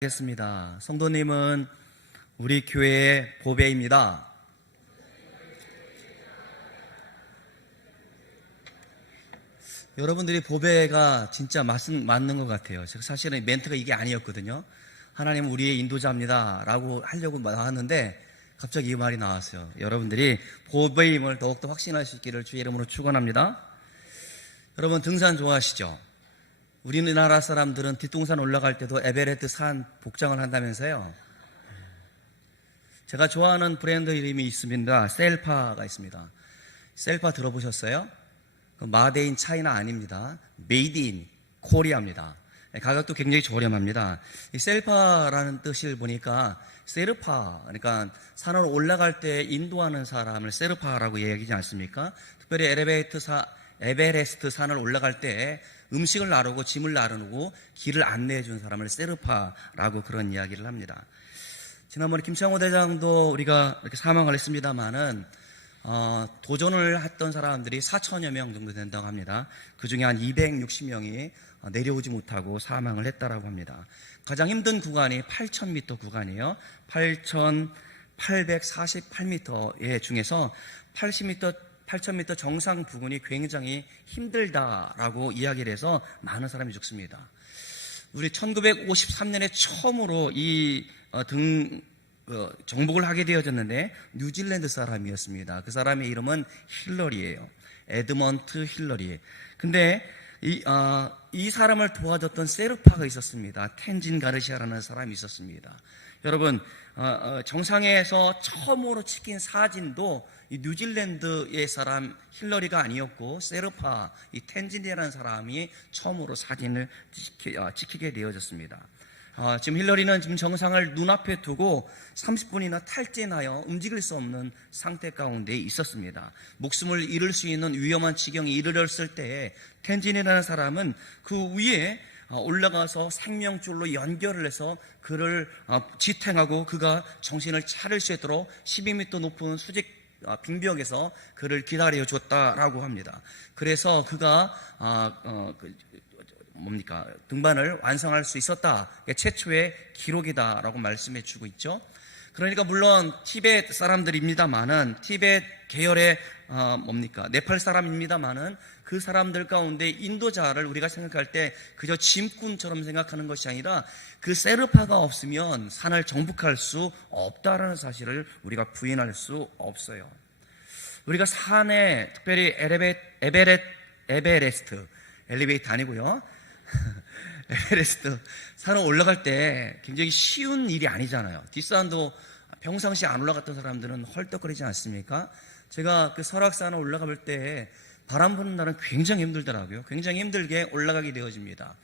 하겠습니다. 성도님은 우리 교회의 보배입니다. 여러분들이 보배가 진짜 맞, 맞는 것 같아요. 제가 사실은 멘트가 이게 아니었거든요. 하나님은 우리의 인도자입니다. 라고 하려고 나왔는데 갑자기 이 말이 나왔어요. 여러분들이 보배임을 더욱더 확신할 수 있기를 주의 이름으로 축원합니다. 여러분 등산 좋아하시죠? 우리나라 사람들은 뒷동산 올라갈 때도 에베레스트 산 복장을 한다면서요. 제가 좋아하는 브랜드 이름이 있습니다. 셀파가 있습니다. 셀파 들어보셨어요? 그 마데인 차이나 아닙니다. 메이드 인 코리아입니다. 가격도 굉장히 저렴합니다. 이 셀파라는 뜻을 보니까 세르파, 그러니까 산을 올라갈 때 인도하는 사람을 세르파라고 얘기하지 않습니까? 특별히 엘리베이터 사, 에베레스트 산을 올라갈 때 음식을 나르고 짐을 나르고 길을 안내해 준 사람을 세르파라고 그런 이야기를 합니다. 지난번에 김창호 대장도 우리가 이렇게 사망을 했습니다만은 어, 도전을 했던 사람들이 4천여 명 정도 된다고 합니다. 그 중에 한 260명이 내려오지 못하고 사망을 했다라고 합니다. 가장 힘든 구간이 8,000m 구간이에요. 8,848m의 중에서 80m 8,000m 정상 부근이 굉장히 힘들다라고 이야기를 해서 많은 사람이 죽습니다. 우리 1953년에 처음으로 이 어, 등, 어, 정복을 하게 되어졌는데 뉴질랜드 사람이었습니다. 그 사람의 이름은 힐러리예요. 에드먼트 힐러리. 근데 이, 어, 이 사람을 도와줬던 세르파가 있었습니다. 텐진 가르시아라는 사람이 있었습니다. 여러분 어, 어, 정상에서 처음으로 찍힌 사진도 이 뉴질랜드의 사람 힐러리가 아니었고 세르파 이 텐진이라는 사람이 처음으로 사진을 찍히, 어, 찍히 게 되어졌습니다. 어, 지금 힐러리는 지금 정상을 눈앞에 두고 30분이나 탈진하여 움직일 수 없는 상태 가운데 있었습니다. 목숨을 잃을 수 있는 위험한 지경에 이르렀을 때에 텐진이라는 사람은 그 위에 어, 올라가서 생명줄로 연결을 해서 그를 어, 지탱하고 그가 정신을 차릴 수 있도록 12m 높은 수직 어, 빙벽에서 그를 기다려 줬다라고 합니다. 그래서 그가 그, 뭡니까 등반을 완성할 수 있었다. 최초의 기록이다라고 말씀해 주고 있죠. 그러니까 물론 티벳 사람들입니다만은 티벳 계열의 어, 뭡니까 네팔 사람입니다만은 그 사람들 가운데 인도자를 우리가 생각할 때 그저 짐꾼처럼 생각하는 것이 아니라 그 세르파가 없으면 산을 정복할 수 없다라는 사실을 우리가 부인할 수 없어요. 우리가 산에 특별히 에레베, 에베레, 에베레스트 엘리베이터 아니고요. 에베레스트 산을 올라갈 때 굉장히 쉬운 일이 아니잖아요. 뒷산도 평상시 안 올라갔던 사람들은 헐떡거리지 않습니까? 제가 그 설악산을 올라갈 때 바람 부는 날은 굉장히 힘들더라고요. 굉장히 힘들게 올라가게 되어집니다.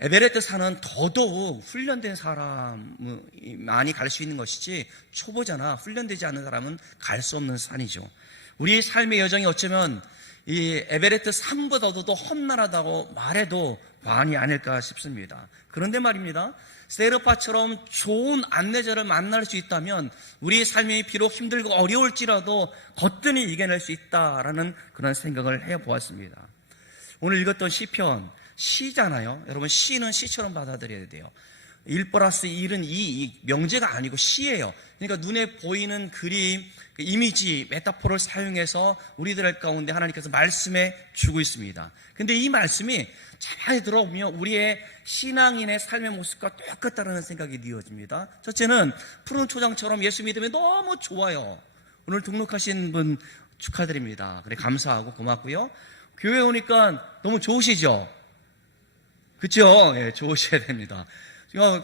에베레스트 산은 더더욱 훈련된 사람이 많이 갈 수 있는 것이지 초보자나 훈련되지 않은 사람은 갈 수 없는 산이죠. 우리 삶의 여정이 어쩌면 이 에베레스트 산보다도 더 험난하다고 말해도 과언이 아닐까 싶습니다. 그런데 말입니다. 세르파처럼 좋은 안내자를 만날 수 있다면 우리 삶이 비록 힘들고 어려울지라도 거뜬히 이겨낼 수 있다라는 그런 생각을 해보았습니다. 오늘 읽었던 시편 시잖아요. 여러분 시는 시처럼 받아들여야 돼요. 1 플러스 1은 2, 명제가 아니고 시예요. 그러니까 눈에 보이는 그림, 그 이미지, 메타포를 사용해서 우리들 가운데 하나님께서 말씀해 주고 있습니다. 근데 이 말씀이 잘 들어보면 우리의 신앙인의 삶의 모습과 똑같다는 생각이 되어집니다. 첫째는 푸른 초장처럼 예수 믿으면 너무 좋아요. 오늘 등록하신 분 축하드립니다. 그래 감사하고 고맙고요. 교회 오니까 너무 좋으시죠? 그렇죠? 예, 좋으셔야 됩니다.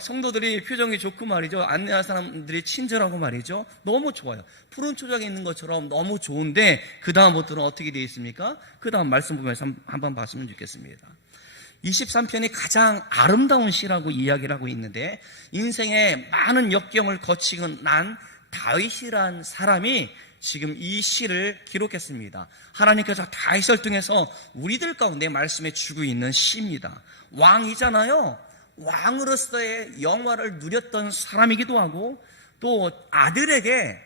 성도들이 표정이 좋고 말이죠. 안내할 사람들이 친절하고 말이죠. 너무 좋아요. 푸른 초장에 있는 것처럼 너무 좋은데 그 다음부터는 어떻게 되어 있습니까? 그 다음 말씀 보면서 한번 봤으면 좋겠습니다. 23편이 가장 아름다운 시라고 이야기를 하고 있는데 인생의 많은 역경을 거치고 난 다윗이란 사람이 지금 이 시를 기록했습니다. 하나님께서 다윗을 통해서 우리들 가운데 말씀해 주고 있는 시입니다. 왕이잖아요. 왕으로서의 영화를 누렸던 사람이기도 하고 또 아들에게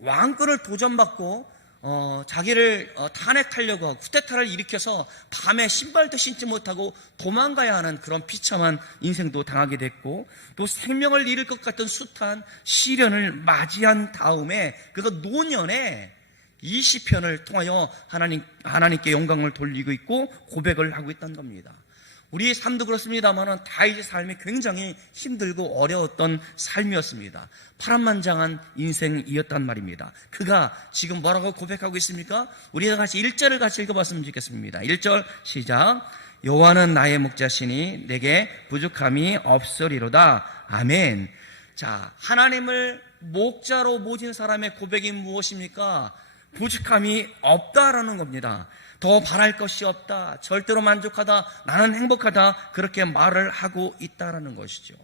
왕권을 도전받고 어, 자기를 어, 탄핵하려고 쿠데타를 일으켜서 밤에 신발도 신지 못하고 도망가야 하는 그런 비참한 인생도 당하게 됐고 또 생명을 잃을 것 같은 숱한 시련을 맞이한 다음에 그거 노년에 이 시편을 통하여 하나님 하나님께 영광을 돌리고 있고 고백을 하고 있다는 겁니다. 우리의 삶도 그렇습니다만은 다윗의 삶이 굉장히 힘들고 어려웠던 삶이었습니다. 파란만장한 인생이었단 말입니다. 그가 지금 뭐라고 고백하고 있습니까? 우리가 같이 1절을 같이 읽어봤으면 좋겠습니다. 1절 시작. 여호와는 나의 목자시니 내게 부족함이 없으리로다. 아멘. 자, 하나님을 목자로 모진 사람의 고백이 무엇입니까? 부족함이 없다라는 겁니다. 더 바랄 것이 없다. 절대로 만족하다. 나는 행복하다. 그렇게 말을 하고 있다라는 것이죠.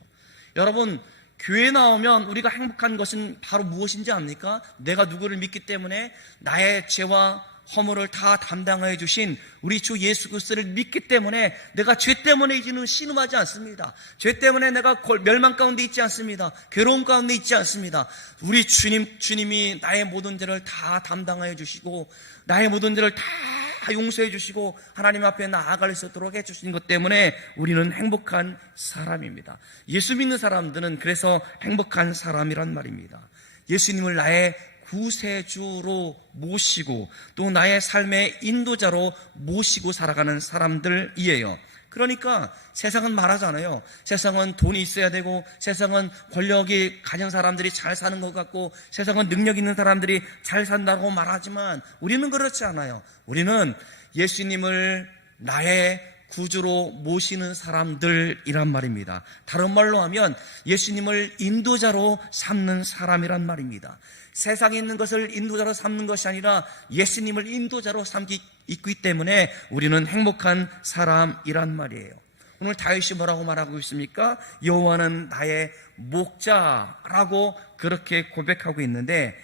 여러분, 교회 나오면 우리가 행복한 것은 바로 무엇인지 압니까? 내가 누구를 믿기 때문에 나의 죄와 허물을 다 담당해 주신 우리 주 예수 그리스도를 믿기 때문에 내가 죄 때문에 이제는 신음하지 않습니다. 죄 때문에 내가 멸망 가운데 있지 않습니다. 괴로움 가운데 있지 않습니다. 우리 주님 주님이 나의 모든 죄를 다 담당해 주시고 나의 모든 죄를 다 용서해 주시고 하나님 앞에 나아갈 수 있도록 해 주신 것 때문에 우리는 행복한 사람입니다. 예수 믿는 사람들은 그래서 행복한 사람이란 말입니다. 예수님을 나의 구세주로 모시고 또 나의 삶의 인도자로 모시고 살아가는 사람들이에요. 그러니까 세상은 말하잖아요. 세상은 돈이 있어야 되고 세상은 권력이 가진 사람들이 잘 사는 것 같고 세상은 능력 있는 사람들이 잘 산다고 말하지만 우리는 그렇지 않아요. 우리는 예수님을 나의 구주로 모시는 사람들이란 말입니다. 다른 말로 하면 예수님을 인도자로 삼는 사람이란 말입니다. 세상에 있는 것을 인도자로 삼는 것이 아니라 예수님을 인도자로 삼기 있기 때문에 우리는 행복한 사람이란 말이에요. 오늘 다윗이 뭐라고 말하고 있습니까? 여호와는 나의 목자라고 그렇게 고백하고 있는데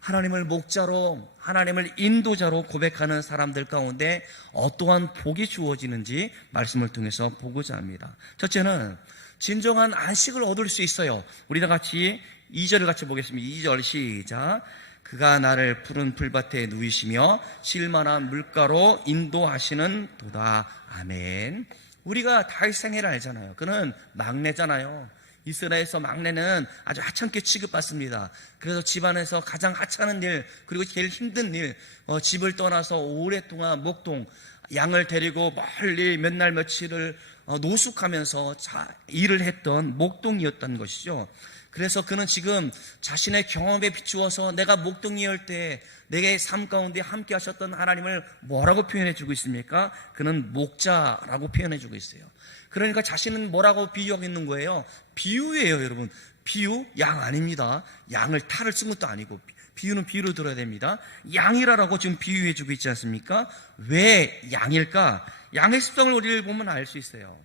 하나님을 목자로 하나님을 인도자로 고백하는 사람들 가운데 어떠한 복이 주어지는지 말씀을 통해서 보고자 합니다. 첫째는 진정한 안식을 얻을 수 있어요. 우리 다 같이 2절을 같이 보겠습니다. 2절 시작. 그가 나를 푸른 풀밭에 누이시며 실만한 물가로 인도하시는 도다. 아멘. 우리가 다윗 생애를 알잖아요. 그는 막내잖아요. 이스라엘에서 막내는 아주 하찮게 취급받습니다. 그래서 집안에서 가장 하찮은 일, 그리고 제일 힘든 일, 어, 집을 떠나서 오랫동안 목동, 양을 데리고 멀리 몇 날 며칠을 어, 노숙하면서 자, 일을 했던 목동이었던 것이죠. 그래서 그는 지금 자신의 경험에 비추어서 내가 목동이할 때 내게 삶 가운데 함께 하셨던 하나님을 뭐라고 표현해 주고 있습니까? 그는 목자라고 표현해 주고 있어요. 그러니까 자신은 뭐라고 비유하고 있는 거예요? 비유예요, 여러분. 비유? 양 아닙니다. 양을 탈을 쓴 것도 아니고 비유는 비유로 들어야 됩니다. 양이라고 지금 비유해 주고 있지 않습니까? 왜 양일까? 양의 습성을 우리를 보면 알 수 있어요.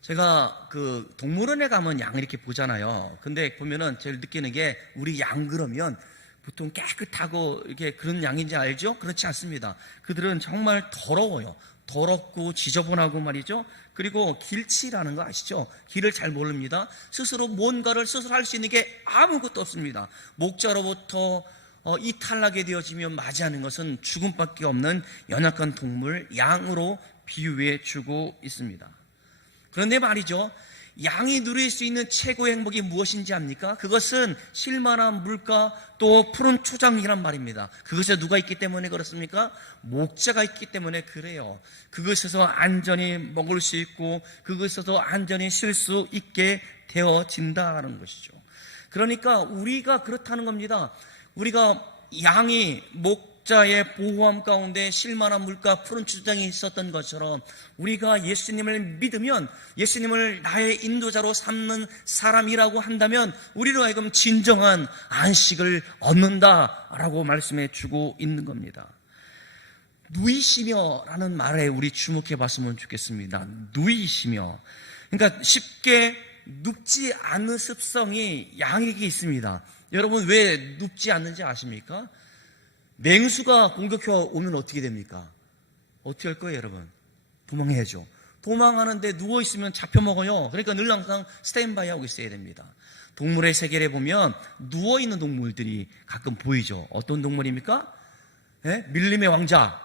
제가 그 동물원에 가면 양을 이렇게 보잖아요. 근데 보면은 제일 느끼는 게 우리 양 그러면 보통 깨끗하고 이렇게 그런 양인지 알죠? 그렇지 않습니다. 그들은 정말 더러워요. 더럽고 지저분하고 말이죠. 그리고 길치라는 거 아시죠? 길을 잘 모릅니다. 스스로 뭔가를 스스로 할 수 있는 게 아무것도 없습니다. 목자로부터 어, 이탈하게 되어지면 맞이하는 것은 죽음밖에 없는 연약한 동물 양으로 비유해 주고 있습니다. 그런데 말이죠. 양이 누릴 수 있는 최고의 행복이 무엇인지 압니까? 그것은 실만한 물가 또 푸른 초장이란 말입니다. 그것에 누가 있기 때문에 그렇습니까? 목자가 있기 때문에 그래요. 그것에서 안전히 먹을 수 있고 그것에서 안전히 쉴 수 있게 되어진다는 것이죠. 그러니까 우리가 그렇다는 겁니다. 우리가 양이 목 자의 보호함 가운데 실만한 물가 푸른 주장이 있었던 것처럼 우리가 예수님을 믿으면 예수님을 나의 인도자로 삼는 사람이라고 한다면 우리로 하여금 진정한 안식을 얻는다라고 말씀해 주고 있는 겁니다. 누이시며라는 말에 우리 주목해 봤으면 좋겠습니다. 누이시며. 그러니까 쉽게 눕지 않는 습성이 양에게 있습니다. 여러분 왜 눕지 않는지 아십니까? 맹수가 공격해 오면 어떻게 됩니까? 어떻게 할 거예요, 여러분? 도망해야죠. 도망하는데 누워 있으면 잡혀 먹어요. 그러니까 늘 항상 스탠바이 하고 있어야 됩니다. 동물의 세계에 보면 누워 있는 동물들이 가끔 보이죠. 어떤 동물입니까? 예? 밀림의 왕자.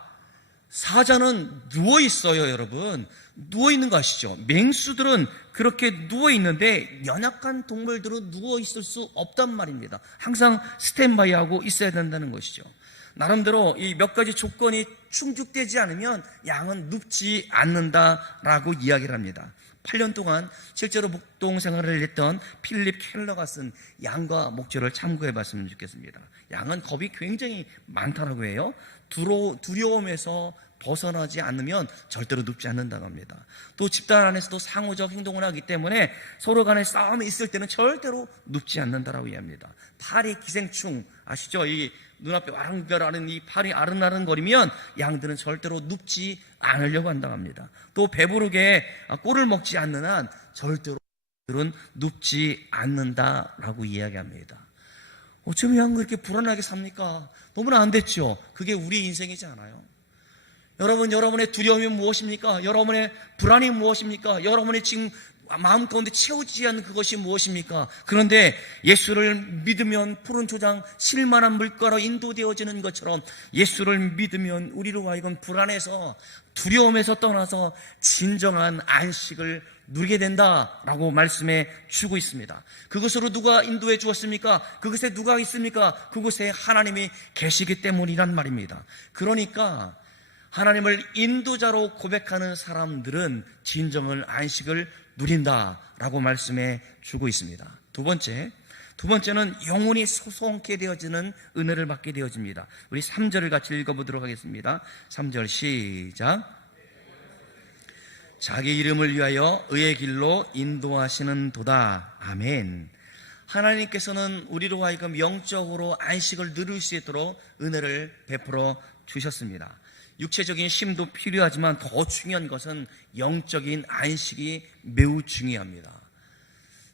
사자는 누워 있어요, 여러분. 누워 있는 거 아시죠? 맹수들은 그렇게 누워 있는데 연약한 동물들은 누워 있을 수 없단 말입니다. 항상 스탠바이 하고 있어야 된다는 것이죠. 나름대로 이 몇 가지 조건이 충족되지 않으면 양은 눕지 않는다라고 이야기를 합니다. 8년 동안 실제로 목동 생활을 했던 필립 켈러가 쓴 양과 목재를 참고해 봤으면 좋겠습니다. 양은 겁이 굉장히 많다라고 해요. 두려움에서 벗어나지 않으면 절대로 눕지 않는다고 합니다. 또 집단 안에서도 상호적 행동을 하기 때문에 서로 간에 싸움이 있을 때는 절대로 눕지 않는다라고 이야기합니다. 팔이 기생충 아시죠? 이 눈앞에 와랑별하는 이 팔이 아른아른거리면 양들은 절대로 눕지 않으려고 한다고 합니다. 또 배부르게 꿀을 먹지 않는 한 절대로 들은 눕지 않는다라고 이야기합니다. 어쩌면 양 그렇게 불안하게 삽니까? 너무나 안 됐죠. 그게 우리 인생이지 않아요. 여러분, 여러분의 두려움이 무엇입니까? 여러분의 불안이 무엇입니까? 여러분의 지금 마음 가운데 채우지 않는 그것이 무엇입니까? 그런데 예수를 믿으면 푸른 초장 실만한 물가로 인도되어지는 것처럼 예수를 믿으면 우리로 하여금 불안해서 두려움에서 떠나서 진정한 안식을 누리게 된다라고 말씀해 주고 있습니다. 그것으로 누가 인도해 주었습니까? 그것에 누가 있습니까? 그곳에 하나님이 계시기 때문이란 말입니다. 그러니까 하나님을 인도자로 고백하는 사람들은 진정을 안식을 누린다라고 말씀해 주고 있습니다. 두 번째, 두 번째는 영혼이 소송케 되어지는 은혜를 받게 되어집니다. 우리 3절을 같이 읽어보도록 하겠습니다. 3절 시작. 자기 이름을 위하여 의의 길로 인도하시는 도다. 아멘. 하나님께서는 우리로 하여금 영적으로 안식을 누릴 수 있도록 은혜를 베풀어 주셨습니다. 육체적인 쉼도 필요하지만 더 중요한 것은 영적인 안식이 매우 중요합니다.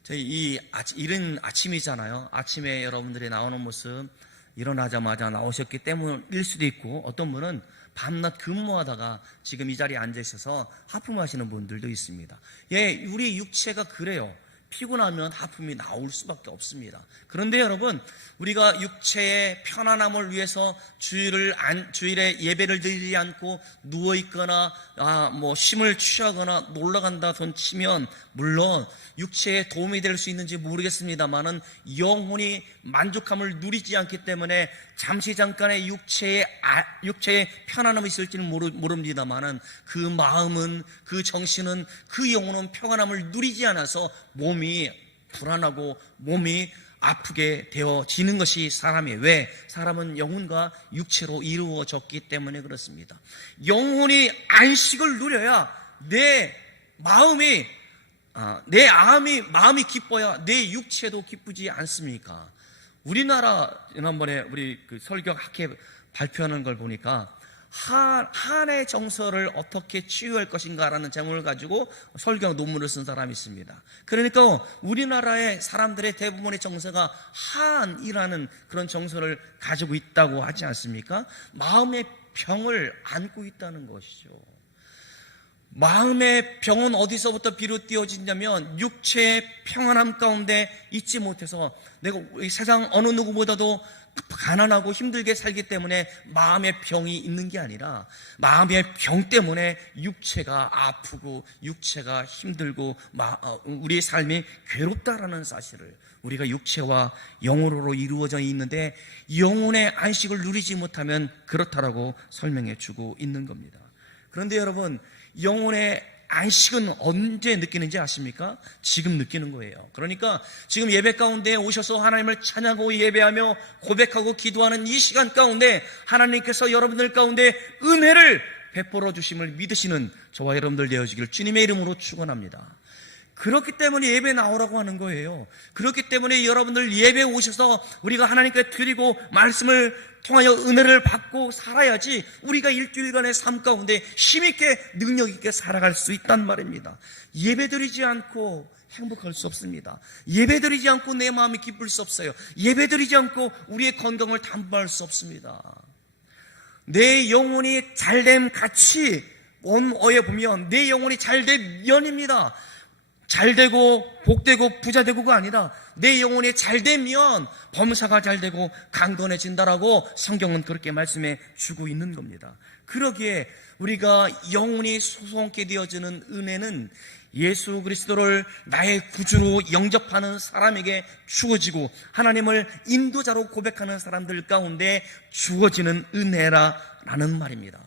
저희 이 아침, 이른 아침이잖아요. 아침에 여러분들이 나오는 모습 일어나자마자 나오셨기 때문일 수도 있고 어떤 분은 밤낮 근무하다가 지금 이 자리에 앉아 있어서 하품하시는 분들도 있습니다. 예, 우리 육체가 그래요. 피곤하면 하품이 나올 수밖에 없습니다. 그런데 여러분, 우리가 육체의 편안함을 위해서 주일을 안, 주일에 예배를 드리지 않고 누워 있거나 아, 뭐 쉼을 취하거나 놀러 간다 돈 치면 물론 육체에 도움이 될 수 있는지 모르겠습니다만은 영혼이 만족함을 누리지 않기 때문에 잠시 잠깐의 육체의 아, 육체의 편안함이 있을지는 모르, 모릅니다만은 그 마음은 그 정신은 그 영혼은 평안함을 누리지 않아서 몸이 불안하고 몸이 아프게 되어지는 것이 사람이에요. 왜? 사람은 영혼과 육체로 이루어졌기 때문에 그렇습니다. 영혼이 안식을 누려야 내 마음이 아, 내 마음이 마음이 기뻐야 내 육체도 기쁘지 않습니까? 우리나라 지난번에 우리 그 설교 학회 발표하는 걸 보니까 한, 한의 정서를 어떻게 치유할 것인가라는 제목을 가지고 설교 논문을 쓴 사람이 있습니다. 그러니까 우리나라의 사람들의 대부분의 정서가 한이라는 그런 정서를 가지고 있다고 하지 않습니까? 마음의 병을 안고 있다는 것이죠. 마음의 병은 어디서부터 비롯되어지냐면 육체의 평안함 가운데 있지 못해서 내가 이 세상 어느 누구보다도 가난하고 힘들게 살기 때문에 마음의 병이 있는 게 아니라 마음의 병 때문에 육체가 아프고 육체가 힘들고 어, 우리의 삶이 괴롭다라는 사실을 우리가 육체와 영으로 이루어져 있는데 영혼의 안식을 누리지 못하면 그렇다라고 설명해 주고 있는 겁니다. 그런데 여러분 영혼의 안식은 언제 느끼는지 아십니까? 지금 느끼는 거예요. 그러니까 지금 예배 가운데 오셔서 하나님을 찬양하고 예배하며 고백하고 기도하는 이 시간 가운데 하나님께서 여러분들 가운데 은혜를 베풀어 주심을 믿으시는 저와 여러분들 되어지기를 주님의 이름으로 축원합니다. 그렇기 때문에 예배 나오라고 하는 거예요. 그렇기 때문에 여러분들 예배 오셔서 우리가 하나님께 드리고 말씀을 통하여 은혜를 받고 살아야지 우리가 일주일간의 삶 가운데 힘있게 능력있게 살아갈 수 있단 말입니다. 예배 드리지 않고 행복할 수 없습니다. 예배 드리지 않고 내 마음이 기쁠 수 없어요. 예배 드리지 않고 우리의 건강을 담보할 수 없습니다. 내 영혼이 잘됨 같이 원어에 보면 내 영혼이 잘되면입니다. 잘 되고 복되고 부자 되고가 아니라 내 영혼이 잘 되면 범사가 잘 되고 강건해진다라고 성경은 그렇게 말씀해 주고 있는 겁니다. 그러기에 우리가 영혼이 소송케 되어지는 은혜는 예수 그리스도를 나의 구주로 영접하는 사람에게 주어지고 하나님을 인도자로 고백하는 사람들 가운데 주어지는 은혜라라는 말입니다.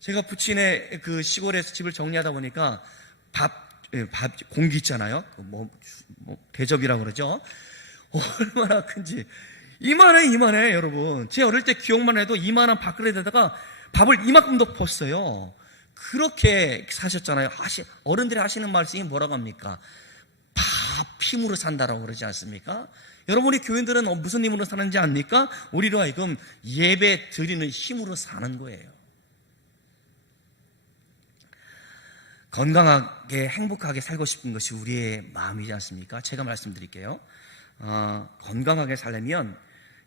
제가 부친의 그 시골에서 집을 정리하다 보니까 밥, 예, 밥 공기 있잖아요. 그 뭐, 뭐 대접이라고 그러죠. 얼마나 큰지 이만해 이만해 여러분. 제 어릴 때 기억만 해도 이만한 밥그릇에다가 밥을 이만큼 덮었어요. 그렇게 사셨잖아요. 하시, 어른들이 하시는 말씀이 뭐라고 합니까? 밥 힘으로 산다라고 그러지 않습니까? 여러분이 교인들은 어, 무슨 힘으로 사는지 압니까? 우리로 하여금 예배 드리는 힘으로 사는 거예요. 건강하게 행복하게 살고 싶은 것이 우리의 마음이지 않습니까? 제가 말씀드릴게요. 어, 건강하게 살려면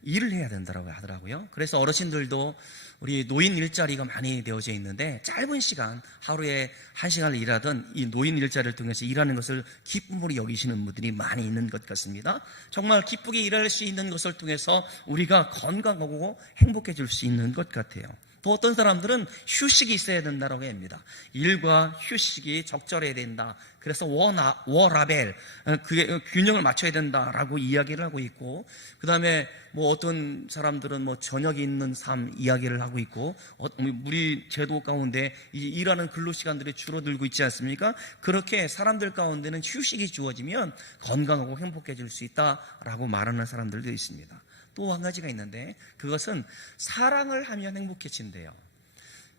일을 해야 된다고 하더라고요. 그래서 어르신들도 우리 노인 일자리가 많이 되어져 있는데 짧은 시간 하루에 한 시간을 일하던 이 노인 일자리를 통해서 일하는 것을 기쁨으로 여기시는 분들이 많이 있는 것 같습니다. 정말 기쁘게 일할 수 있는 것을 통해서 우리가 건강하고 행복해질 수 있는 것 같아요. 또 어떤 사람들은 휴식이 있어야 된다고 합니다. 일과 휴식이 적절해야 된다. 그래서 워나, 워라벨, 어, 그게 균형을 맞춰야 된다라고 이야기를 하고 있고, 그 다음에 뭐 어떤 사람들은 뭐 저녁이 있는 삶 이야기를 하고 있고, 어, 우리 제도 가운데 이 일하는 근로 시간들이 줄어들고 있지 않습니까? 그렇게 사람들 가운데는 휴식이 주어지면 건강하고 행복해질 수 있다라고 말하는 사람들도 있습니다. 또 한 가지가 있는데 그것은 사랑을 하면 행복해진대요.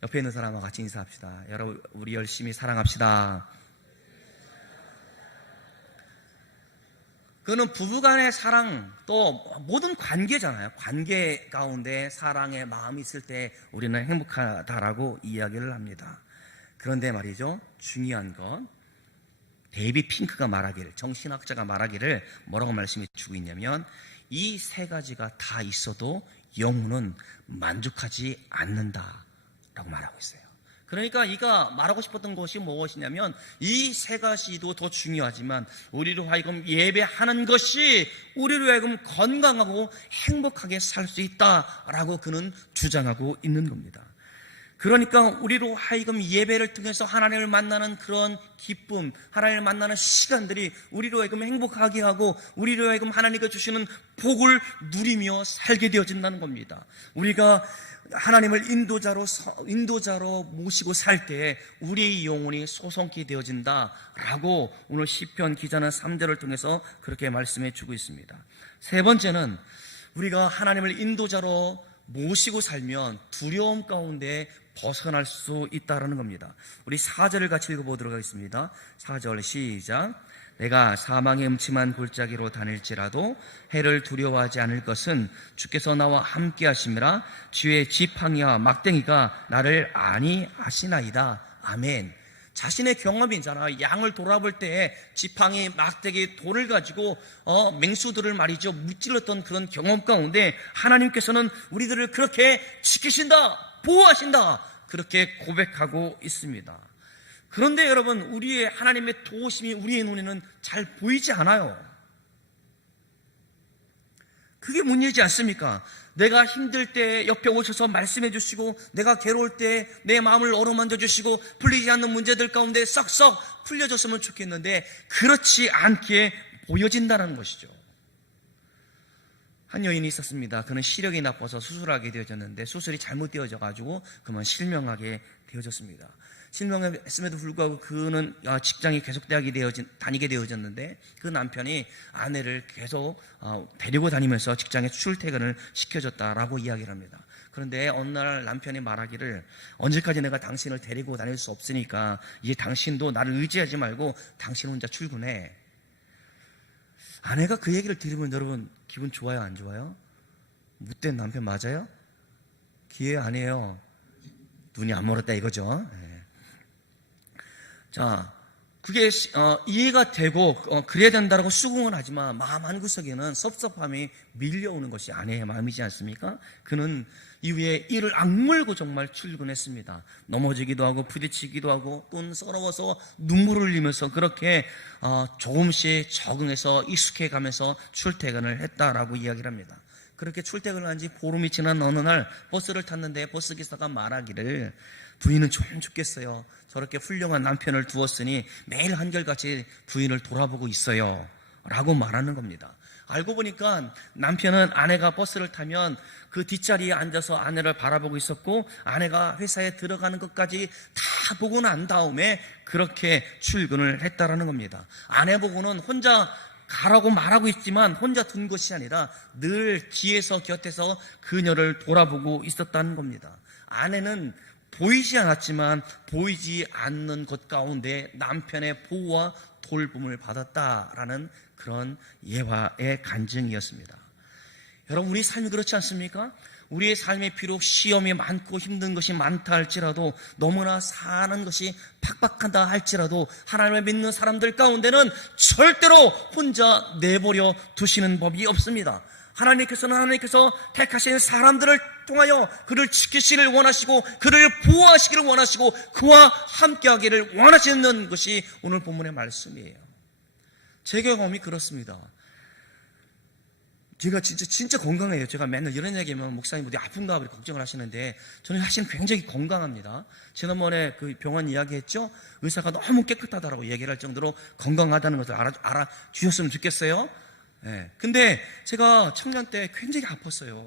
옆에 있는 사람과 같이 인사합시다. 여러분, 우리 열심히 사랑합시다. 그거는 부부간의 사랑 또 모든 관계잖아요. 관계 가운데 사랑의 마음이 있을 때 우리는 행복하다라고 이야기를 합니다. 그런데 말이죠. 중요한 건 데이비 핑크가 말하기를 정신학자가 말하기를 뭐라고 말씀해 주고 있냐면 이 세 가지가 다 있어도 영혼은 만족하지 않는다라고 말하고 있어요. 그러니까 이가 말하고 싶었던 것이 무엇이냐면 이 세 가지도 더 중요하지만 우리로 하여금 예배하는 것이 우리로 하여금 건강하고 행복하게 살 수 있다라고 그는 주장하고 있는 겁니다. 그러니까 우리로 하여금 예배를 통해서 하나님을 만나는 그런 기쁨, 하나님을 만나는 시간들이 우리로 하여금 행복하게 하고 우리로 하여금 하나님께 주시는 복을 누리며 살게 되어진다는 겁니다. 우리가 하나님을 인도자로 인도자로 모시고 살 때 우리의 영혼이 소송케 되어진다라고 오늘 시편 기자는 3절을 통해서 그렇게 말씀해 주고 있습니다. 세 번째는 우리가 하나님을 인도자로 모시고 살면 두려움 가운데 벗어날 수 있다라는 겁니다. 우리 4절을 같이 읽어보도록 하겠습니다. 4절 시작. 내가 사망의 음침한 골짜기로 다닐지라도 해를 두려워하지 않을 것은 주께서 나와 함께 하심이라 주의 지팡이와 막댕이가 나를 아니 하시나이다. 아멘. 자신의 경험이잖아. 양을 돌아볼 때 지팡이, 막대기, 돌을 가지고 어, 맹수들을 말이죠 무찔렀던 그런 경험 가운데 하나님께서는 우리들을 그렇게 지키신다. 보호하신다. 그렇게 고백하고 있습니다. 그런데 여러분, 우리의 하나님의 도우심이 우리의 눈에는 잘 보이지 않아요. 그게 문제지 않습니까? 내가 힘들 때 옆에 오셔서 말씀해 주시고, 내가 괴로울 때 내 마음을 어루만져 주시고, 풀리지 않는 문제들 가운데 썩썩 풀려졌으면 좋겠는데, 그렇지 않게 보여진다는 것이죠. 한 여인이 있었습니다. 그는 시력이 나빠서 수술하게 되어졌는데 수술이 잘못되어져 가지고 그만 실명하게 되어졌습니다. 실명했음에도 불구하고 그는 아, 직장이 계속 대학이 되어진, 다니게 되어졌는데 그 남편이 아내를 계속 어, 데리고 다니면서 직장에 출퇴근을 시켜줬다라고 이야기를 합니다. 그런데 어느 날 남편이 말하기를 언제까지 내가 당신을 데리고 다닐 수 없으니까 이제 당신도 나를 의지하지 말고 당신 혼자 출근해. 아내가 그 얘기를 들으면 여러분 기분 좋아요, 안 좋아요? 못된 남편 맞아요? 기회 아니에요. 눈이 안 멀었다 이거죠. 네. 자, 그게 어, 이해가 되고 어, 그래야 된다고 수긍은 하지만 마음 한 구석에는 섭섭함이 밀려오는 것이 아내의 마음이지 않습니까? 그는 이후에 이를 악물고 정말 출근했습니다. 넘어지기도 하고 부딪히기도 하고 또는 서러워서 눈물을 흘리면서 그렇게 어, 조금씩 적응해서 익숙해가면서 출퇴근을 했다라고 이야기를 합니다. 그렇게 출퇴근을 한 지 보름이 지난 어느 날 버스를 탔는데 버스 기사가 말하기를 부인은 좀 죽겠어요. 저렇게 훌륭한 남편을 두었으니 매일 한결같이 부인을 돌아보고 있어요. 라고 말하는 겁니다. 알고 보니까 남편은 아내가 버스를 타면 그 뒷자리에 앉아서 아내를 바라보고 있었고 아내가 회사에 들어가는 것까지 다 보고 난 다음에 그렇게 출근을 했다라는 겁니다. 아내 보고는 혼자 가라고 말하고 있지만 혼자 둔 것이 아니라 늘 뒤에서 곁에서 그녀를 돌아보고 있었다는 겁니다. 아내는 보이지 않았지만 보이지 않는 것 가운데 남편의 보호와 돌봄을 받았다라는 그런 예화의 간증이었습니다. 여러분, 우리 삶이 그렇지 않습니까? 우리의 삶에 비록 시험이 많고 힘든 것이 많다 할지라도 너무나 사는 것이 팍팍하다 할지라도 하나님을 믿는 사람들 가운데는 절대로 혼자 내버려 두시는 법이 없습니다. 하나님께서는 하나님께서 택하신 사람들을 통하여 그를 지키시기를 원하시고 그를 보호하시기를 원하시고 그와 함께하기를 원하시는 것이 오늘 본문의 말씀이에요. 제 경험이 그렇습니다. 제가 진짜 진짜 건강해요. 제가 맨날 이런 얘기하면 목사님 어디 아픈가 그렇게 걱정을 하시는데 저는 사실 굉장히 건강합니다. 지난번에 그 병원 이야기했죠. 의사가 너무 깨끗하다라고 얘기를 할 정도로 건강하다는 것을 알아 알아 주셨으면 좋겠어요. 예. 근데 제가 청년 때 굉장히 아팠어요.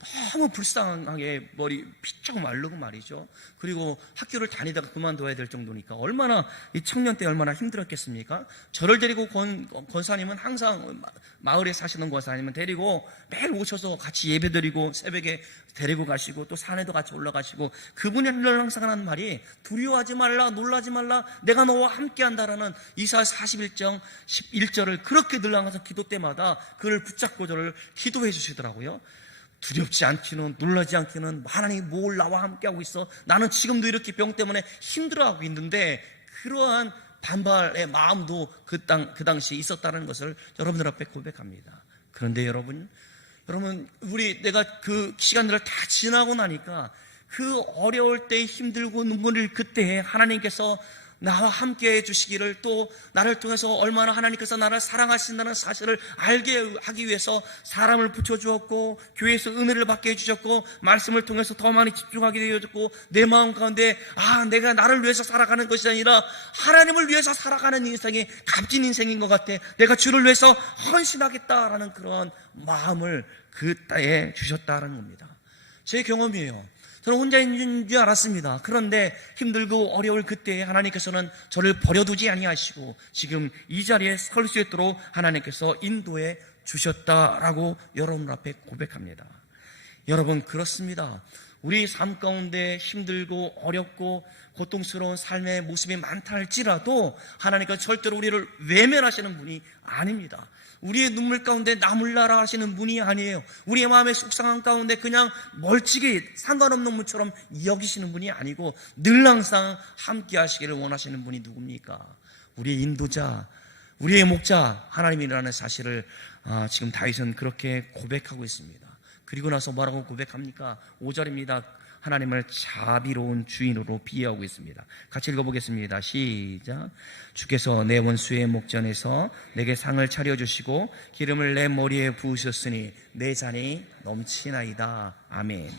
너무 불쌍하게 머리 피쩍 마르고 말이죠. 그리고 학교를 다니다가 그만둬야 될 정도니까 얼마나 이 청년 때 얼마나 힘들었겠습니까? 저를 데리고 권, 권사님은 항상 마을에 사시는 권사님은 데리고 매일 오셔서 같이 예배드리고 새벽에 데리고 가시고 또 산에도 같이 올라가시고 그분이 항상 하는 말이 두려워하지 말라 놀라지 말라 내가 너와 함께 한다라는 이사 41장 11절을 그렇게 늘 항상 기도 때마다 그를 붙잡고 저를 기도해 주시더라고요. 두렵지 않기는 놀라지 않기는 하나님이 뭘 나와 함께하고 있어? 나는 지금도 이렇게 병 때문에 힘들어하고 있는데 그러한 반발의 마음도 그, 땅, 그 당시에 있었다는 것을 여러분들 앞에 고백합니다. 그런데 여러분 여러분 우리 내가 그 시간들을 다 지나고 나니까 그 어려울 때 힘들고 눈물을 그때 하나님께서 나와 함께 해 주시기를 또 나를 통해서 얼마나 하나님께서 나를 사랑하신다는 사실을 알게 하기 위해서 사람을 붙여주었고 교회에서 은혜를 받게 해주셨고 말씀을 통해서 더 많이 집중하게 되어졌고 내 마음 가운데 아 내가 나를 위해서 살아가는 것이 아니라 하나님을 위해서 살아가는 인생이 값진 인생인 것 같아. 내가 주를 위해서 헌신하겠다라는 그런 마음을 그 때에 주셨다는 겁니다. 제 경험이에요 저는 혼자 있는 줄 알았습니다. 그런데 힘들고 어려울 그때에 하나님께서는 저를 버려두지 아니하시고 지금 이 자리에 설 수 있도록 하나님께서 인도해 주셨다라고 여러분 앞에 고백합니다. 여러분 그렇습니다. 우리 삶 가운데 힘들고 어렵고 고통스러운 삶의 모습이 많다 할지라도 하나님께서 절대로 우리를 외면하시는 분이 아닙니다. 우리의 눈물 가운데 나물나라 하시는 분이 아니에요. 우리의 마음의 속상한 가운데 그냥 멀찍이 상관없는 분처럼 여기시는 분이 아니고 늘 항상 함께 하시기를 원하시는 분이 누굽니까? 우리의 인도자, 우리의 목자 하나님이라는 사실을 아, 지금 다윗은 그렇게 고백하고 있습니다. 그리고 나서 뭐라고 고백합니까? 5절입니다. 하나님을 자비로운 주인으로 비유하고 있습니다. 같이 읽어보겠습니다. 시작. 주께서 내 원수의 목전에서 내게 상을 차려주시고 기름을 내 머리에 부으셨으니 내 잔이 넘치나이다. 아멘.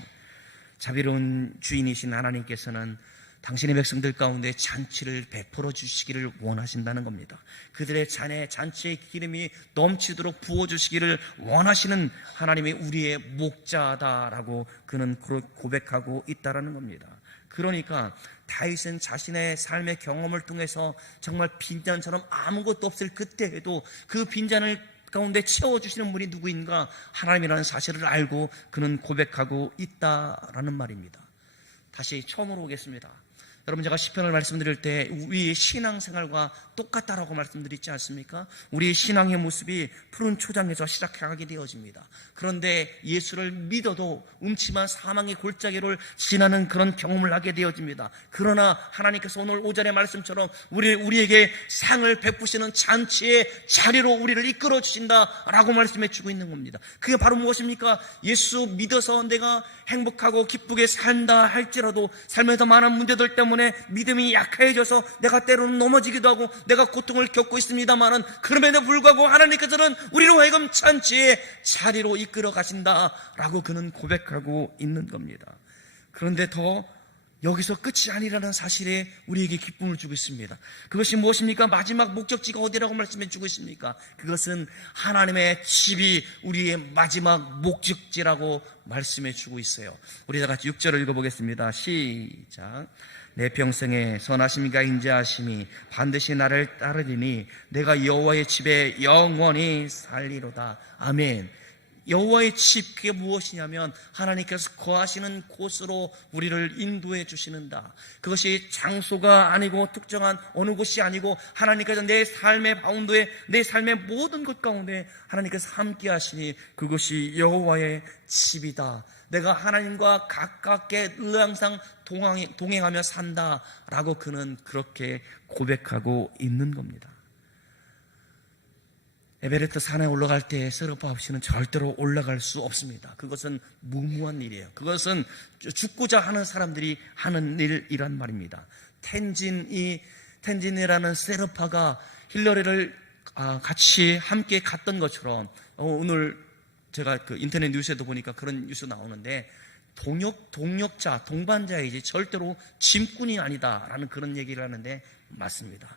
자비로운 주인이신 하나님께서는 당신의 백성들 가운데 잔치를 베풀어 주시기를 원하신다는 겁니다. 그들의 잔에 잔치의 기름이 넘치도록 부어 주시기를 원하시는 하나님이 우리의 목자다라고 그는 고백하고 있다라는 겁니다. 그러니까 다윗은 자신의 삶의 경험을 통해서 정말 빈잔처럼 아무것도 없을 그때에도 그 빈잔을 가운데 채워주시는 분이 누구인가 하나님이라는 사실을 알고 그는 고백하고 있다라는 말입니다. 다시 처음으로 오겠습니다. 여러분 제가 시편을 말씀드릴 때 우리 신앙생활과 똑같다라고 말씀드리지 않습니까? 우리 신앙의 모습이 푸른 초장에서 시작하게 되어집니다. 그런데 예수를 믿어도 음침한 사망의 골짜기를 지나는 그런 경험을 하게 되어집니다. 그러나 하나님께서 오늘 오전의 말씀처럼 우리 우리에게 상을 베푸시는 잔치의 자리로 우리를 이끌어 주신다라고 말씀해 주고 있는 겁니다. 그게 바로 무엇입니까? 예수 믿어서 내가 행복하고 기쁘게 산다 할지라도 삶에서 많은 문제들 때문에 믿음이 약해져서 내가 때로는 넘어지기도 하고 내가 고통을 겪고 있습니다만은 그럼에도 불구하고 하나님께서는 우리로 하여금 잔치의 자리로 이끌어 가신다라고 그는 고백하고 있는 겁니다. 그런데 더 여기서 끝이 아니라는 사실에 우리에게 기쁨을 주고 있습니다. 그것이 무엇입니까? 마지막 목적지가 어디라고 말씀해 주고 있습니까? 그것은 하나님의 집이 우리의 마지막 목적지라고 말씀해 주고 있어요. 우리 다 같이 6절을 읽어보겠습니다. 시작. 내 평생에 선하심과 인자하심이 반드시 나를 따르리니 내가 여호와의 집에 영원히 살리로다. 아멘. 여호와의 집 그게 무엇이냐면 하나님께서 거하시는 곳으로 우리를 인도해 주시는다. 그것이 장소가 아니고 특정한 어느 곳이 아니고 하나님께서 내 삶의 바운드에 내 삶의 모든 것 가운데 하나님께서 함께 하시니 그것이 여호와의 집이다. 내가 하나님과 가깝게 늘 항상 동행하며 산다라고 그는 그렇게 고백하고 있는 겁니다. 에베레스트 산에 올라갈 때 세르파 없이는 절대로 올라갈 수 없습니다. 그것은 무모한 일이에요. 그것은 죽고자 하는 사람들이 하는 일이란 말입니다. 텐진이 텐진이라는 세르파가 힐러리를 아, 같이 함께 갔던 것처럼 어, 오늘 제가 그 인터넷 뉴스에도 보니까 그런 뉴스 나오는데 동역 동역자 동반자이지 절대로 짐꾼이 아니다라는 그런 얘기를 하는데 맞습니다.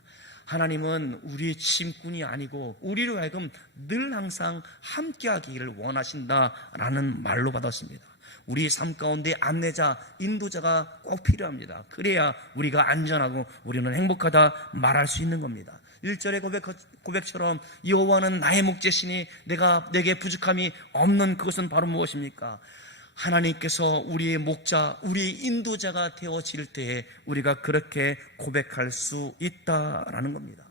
하나님은 우리의 짐꾼이 아니고 우리로 하여금 늘 항상 함께하기를 원하신다라는 말로 받았습니다. 우리 삶 가운데 안내자, 인도자가 꼭 필요합니다. 그래야 우리가 안전하고 우리는 행복하다 말할 수 있는 겁니다. 1절의 고백, 고백처럼 여호와는 나의 목재시니 내가 내게 부족함이 없는 그것은 바로 무엇입니까? 하나님께서 우리의 목자, 우리의 인도자가 되어질 때에 우리가 그렇게 고백할 수 있다라는 겁니다.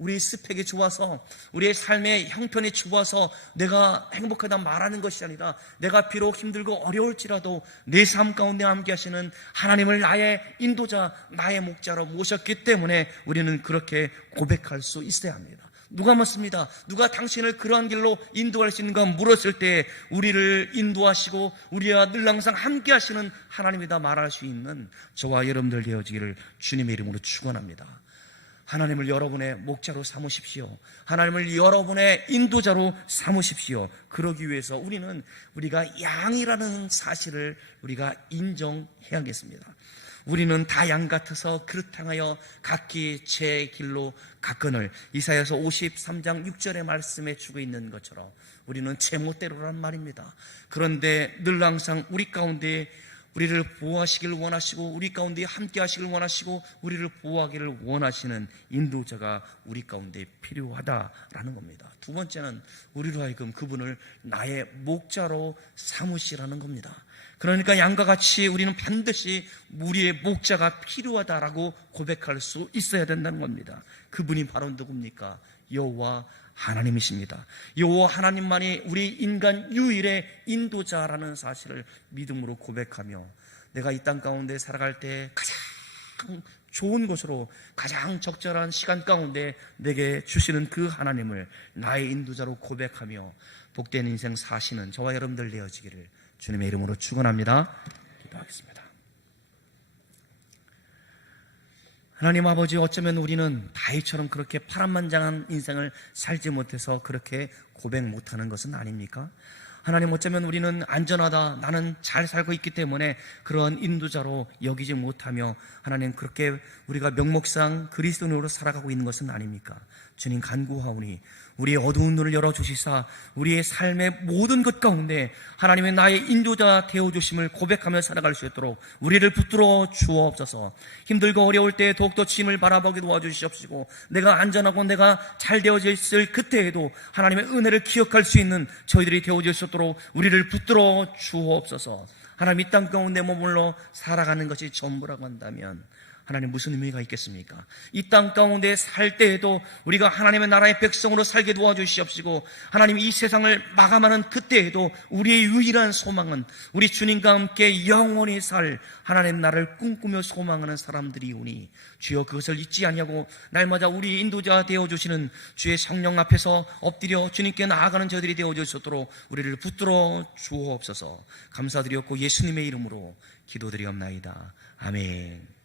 우리 스펙이 좋아서 우리의 삶의 형편이 좋아서 내가 행복하다 말하는 것이 아니라 내가 비록 힘들고 어려울지라도 내 삶 가운데 함께 하시는 하나님을 나의 인도자, 나의 목자로 모셨기 때문에 우리는 그렇게 고백할 수 있어야 합니다. 누가 묻습니다. 누가 당신을 그러한 길로 인도할 수 있는가 물었을 때 우리를 인도하시고 우리와 늘 항상 함께 하시는 하나님이다 말할 수 있는 저와 여러분들 되어지기를 주님의 이름으로 축원합니다. 하나님을 여러분의 목자로 삼으십시오. 하나님을 여러분의 인도자로 삼으십시오. 그러기 위해서 우리는 우리가 양이라는 사실을 우리가 인정해야겠습니다. 우리는 다 양 같아서 그렇당하여 각기 제 길로 갔거늘 이사야서 53장 6절의 말씀에 주고 있는 것처럼 우리는 제멋대로란 말입니다. 그런데 늘 항상 우리 가운데 우리를 보호하시길 원하시고 우리 가운데 함께 하시길 원하시고 우리를 보호하기를 원하시는 인도자가 우리 가운데 필요하다라는 겁니다. 두 번째는 우리로 하여금 그분을 나의 목자로 삼으시라는 겁니다. 그러니까 양과 같이 우리는 반드시 우리의 목자가 필요하다라고 고백할 수 있어야 된다는 겁니다. 그분이 바로 누굽니까? 여호와 하나님이십니다. 여호와 하나님만이 우리 인간 유일의 인도자라는 사실을 믿음으로 고백하며 내가 이 땅 가운데 살아갈 때 가장 좋은 곳으로 가장 적절한 시간 가운데 내게 주시는 그 하나님을 나의 인도자로 고백하며 복된 인생 사시는 저와 여러분들 되어지기를 주님의 이름으로 축원합니다. 기도하겠습니다. 하나님 아버지 어쩌면 우리는 다이처럼 그렇게 파란만장한 인생을 살지 못해서 그렇게 고백 못하는 것은 아닙니까? 하나님 어쩌면 우리는 안전하다 나는 잘 살고 있기 때문에 그런 인도자로 여기지 못하며 하나님 그렇게 우리가 명목상 그리스도인으로 살아가고 있는 것은 아닙니까? 주님 간구하오니 우리의 어두운 눈을 열어 주시사 우리의 삶의 모든 것 가운데 하나님의 나의 인도자 되어 주심을 고백하며 살아갈 수 있도록 우리를 붙들어 주옵소서. 힘들고 어려울 때 더욱더 짐을 바라보게 도와주시옵시고 내가 안전하고 내가 잘 되어져 있을 그때에도 하나님의 은혜를 기억할 수 있는 저희들이 되어질 수 있도록 우리를 붙들어 주옵소서. 하나님 이 땅 가운데 머물러 살아가는 것이 전부라고 한다면 하나님 무슨 의미가 있겠습니까? 이 땅 가운데 살 때에도 우리가 하나님의 나라의 백성으로 살게 도와주시옵시고 하나님 이 세상을 마감하는 그때에도 우리의 유일한 소망은 우리 주님과 함께 영원히 살 하나님 나라를 꿈꾸며 소망하는 사람들이오니 주여 그것을 잊지 아니하고 날마다 우리 인도자 되어 주시는 주의 성령 앞에서 엎드려 주님께 나아가는 저들이 되어 주시도록 우리를 붙들어 주옵소서. 감사드렸고 예수님의 이름으로 기도드리옵나이다. 아멘.